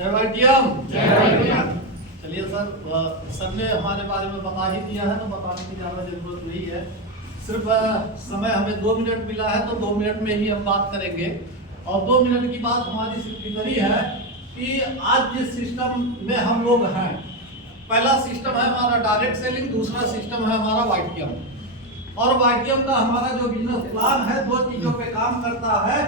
जय वाईटीएम। जय वाईटीएम। चलिए सर ने हमारे बारे में बता ही दिया है तो बताने की ज़्यादा जरूरत नहीं है। सिर्फ समय हमें 2 मिनट मिला है तो 2 मिनट में ही हम बात करेंगे। और 2 मिनट की बात हमारी सिर्फ इतनी है कि आज जिस सिस्टम में हम लोग हैं, पहला सिस्टम है हमारा डायरेक्ट सेलिंग, दूसरा सिस्टम है हमारा वाईटीएम। और वाईटीएम का हमारा जो बिजनेस प्लान है 2 चीज़ों पे काम करता है,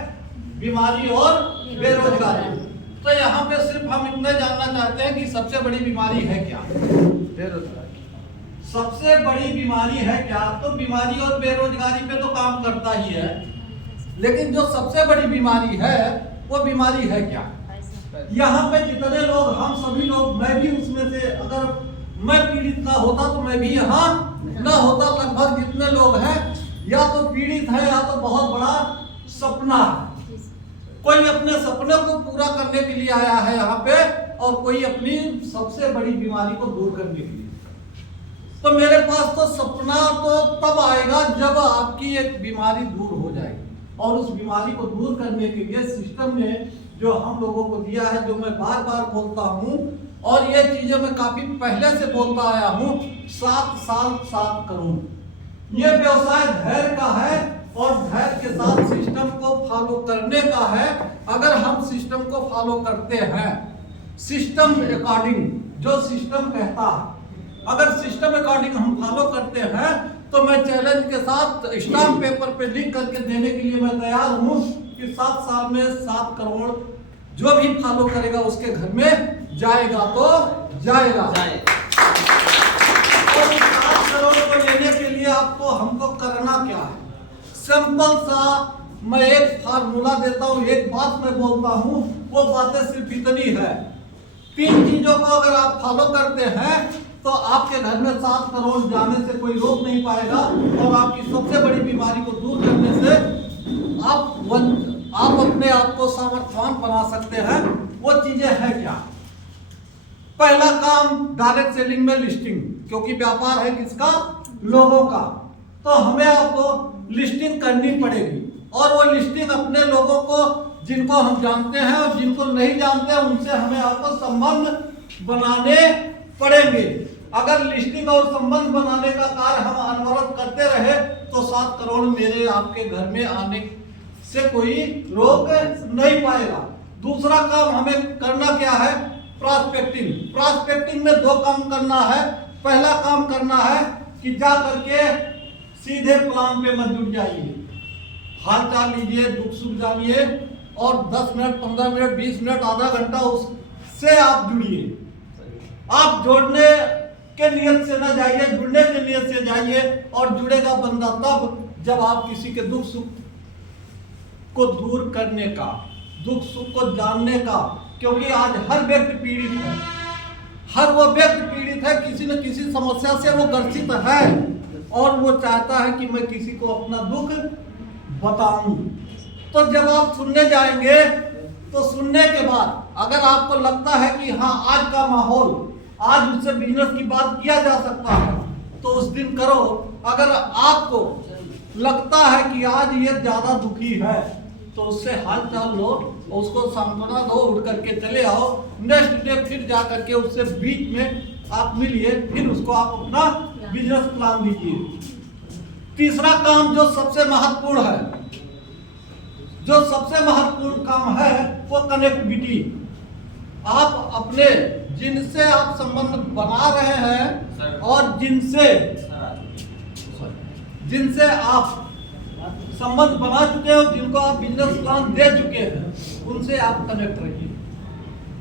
बीमारी और बेरोजगारी। तो यहाँ पे सिर्फ हम इतना जानना चाहते हैं कि सबसे बड़ी बीमारी है क्या? बेरोजगारी। सबसे बड़ी बीमारी है क्या? तो बीमारी और बेरोजगारी पे तो काम करता ही है, लेकिन जो सबसे बड़ी बीमारी है वो बीमारी है क्या? यहाँ पे जितने लोग, हम सभी लोग, मैं भी उसमें से, अगर मैं पीड़ित ना होता तो मैं भी यहाँ ना होता। लगभग जितने लोग हैं या तो पीड़ित है या तो बहुत बड़ा सपना है। कोई अपने सपने को पूरा करने के लिए आया है यहाँ पे और कोई अपनी सबसे बड़ी बीमारी को दूर करने के लिए। तो मेरे पास तो सपना तो तब आएगा जब आपकी एक बीमारी दूर हो जाएगी। और उस बीमारी को दूर करने के लिए सिस्टम ने जो हम लोगों को दिया है, जो मैं बार बार बोलता हूँ और ये चीजें मैं काफी पहले से बोलता आया हूँ, 7 साल 7 करोड़। ये व्यवसाय धैर्य का है और धैर्य के साथ सिस्टम को फॉलो करने का है। अगर हम सिस्टम को फॉलो करते हैं, सिस्टम अकॉर्डिंग जो सिस्टम कहता है, अगर सिस्टम अकॉर्डिंग हम फॉलो करते हैं तो मैं चैलेंज के साथ स्टाम्प पेपर पे लिख करके देने के लिए मैं तैयार हूं कि 7 साल में 7 करोड़ जो भी फॉलो करेगा उसके घर में जाएगा तो जाएगा। और 7 करोड़ को लेने के लिए आपको हमको करना क्या है? सिंपल सा मैं एक फार्मूला देता हूँ, एक बात मैं बोलता हूँ, वो बातें सिर्फ इतनी है। 3 चीजों को अगर आप फॉलो करते हैं तो आपके घर में 7 करोड़ जाने से कोई रोक नहीं पाएगा। और आपकी सबसे बड़ी बीमारी को दूर करने से आप अपने आप को सामर्थ्यवान बना सकते हैं। वो चीजें हैं क्या? पहला काम डायरेक्ट सेलिंग में लिस्टिंग, क्योंकि व्यापार है किसका? लोगों का। तो हमें आपको लिस्टिंग करनी पड़ेगी और वो लिस्टिंग अपने लोगों को, जिनको हम जानते हैं और जिनको नहीं जानते हैं, उनसे हमें आपको संबंध बनाने पड़ेंगे। अगर लिस्टिंग और संबंध बनाने का कार्य हम अनवरत करते रहे तो 7 करोड़ मेरे आपके घर में आने से कोई रोक नहीं पाएगा। दूसरा काम हमें करना क्या है? प्रॉस्पेक्टिंग। प्रॉस्पेक्टिंग में 2 काम करना है। पहला काम करना है कि जा करके सीधे प्लान पे मत जुट जाइए, हाल चाल लीजिए, दुख सुख जानिए और 10 मिनट 15 मिनट 20 मिनट आधा घंटा उससे आप जुड़िए। आप जोड़ने के नियत से ना जाइए, जुड़ने के नियत से जाइए। और जुड़ेगा बंदा तब जब आप किसी के दुख सुख को दूर करने का, दुख सुख को जानने का, क्योंकि आज हर व्यक्ति पीड़ित है, हर वो व्यक्ति पीड़ित है, किसी न किसी समस्या से वो ग्रसित है और वो चाहता है कि मैं किसी को अपना दुख बताऊं। तो जब आप सुनने जाएंगे तो सुनने के बाद अगर आपको लगता है कि हाँ आज का माहौल, आज उससे बिजनेस की बात किया जा सकता है तो उस दिन करो। अगर आपको लगता है कि आज ये ज्यादा दुखी है तो उससे हाल चाल लो, उसको सांत्वना दो, उठ करके चले आओ। नेक्स्ट डे फिर जा करके उससे बीच में आप मिलिए, फिर उसको आप अपना बिजनेस प्लान दीजिए। तीसरा काम जो सबसे महत्वपूर्ण है, जो सबसे महत्वपूर्ण काम है वो कनेक्टिविटी। आप अपने जिनसे आप संबंध बना रहे हैं और जिनसे आप संबंध बना चुके हो, जिनको आप बिजनेस प्लान दे चुके हैं, उनसे आप कनेक्ट रहिए।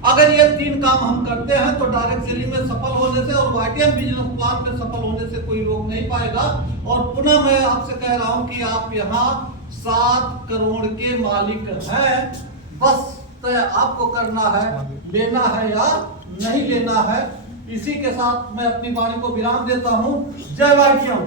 अगर ये 3 काम हम करते हैं तो डायरेक्ट सेलिंग में सफल होने से और वाईटीएम बिजनेस प्लान में सफल होने से कोई रोक नहीं पाएगा। और पुनः मैं आपसे कह रहा हूं कि आप यहाँ 7 करोड़ के मालिक हैं। बस तो आपको करना है, लेना है या नहीं लेना है। इसी के साथ मैं अपनी वाणी को विराम देता हूं। जय वाईटीएम।